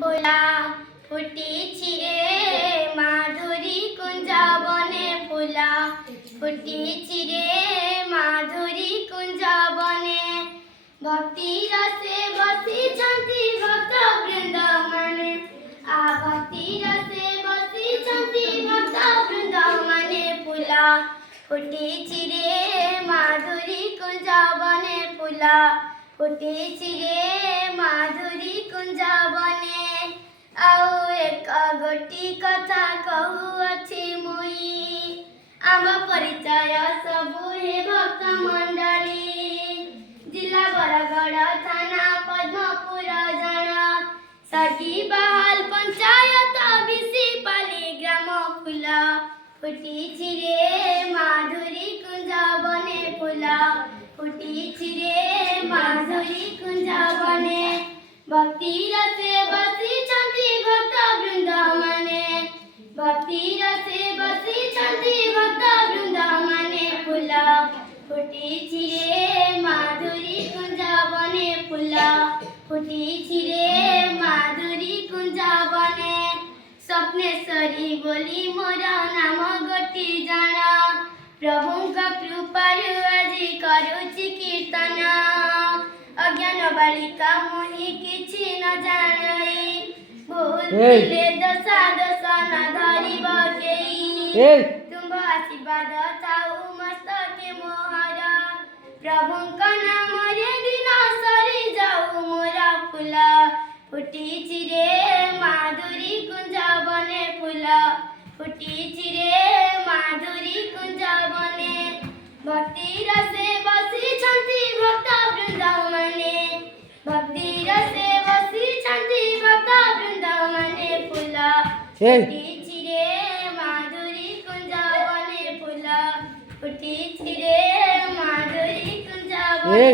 फुला फुटिछि रे माधुरी कुंज बने फुला फुटिछि रे माधुरी कुंज बने भक्ति रसे बसिछन्ति भक्त वृंद माने आ भक्ति रसे बसिछन्ति भक्त वृंद माने फुला फुटिछि रे माधुरी कुंज बने फुला फुटिछि रे माधुरी कुंज बने आउ एक गोटी कथा कहूअछि मुई आम परिचय सबु हे भक्त मंडली जिला बरगड़ थाना पद्मपुर जन सखी बहाल पंचायत बिसिपाली ग्राम फुला फुटिछि रे माधुरी कुंज बने फुला फुटिछि रे माधुरी कुंज बने भक्ति रसे बसिछन्ति भक्त वृंद माने भक्ति रसे बसिछन्ति भक्त वृंद माने फुला फुटिछि रे माधुरी कुंज बने फुला फुटिछि रे माधुरी कुंज बने स्वप्नेश्वरी बोली मोर नाम गोटी जन प्रभुंका कृपारु आजि करुछि कीर्तन अज्ञान बालिका मुहि किछि न जानै भूल दिले दशा दशा न धरिब केई तुम आशीर्वाद थाउ मस्तके मोहर प्रभुंका नाम रे दिन सरी जाऊ मोर फुला फुटिछि रे माधुरी कुंज बने फुला फुटिछि रे माधुरी कुंज बने भक्ति रसे बसिछन्ति भक्त वृंद माने भक्ति रसे बसिछन्ति भक्त वृंद माने फुला फुटिछि रे माधुरी कुंज बने फुला फुटिछि रे माधुरी कुंज बने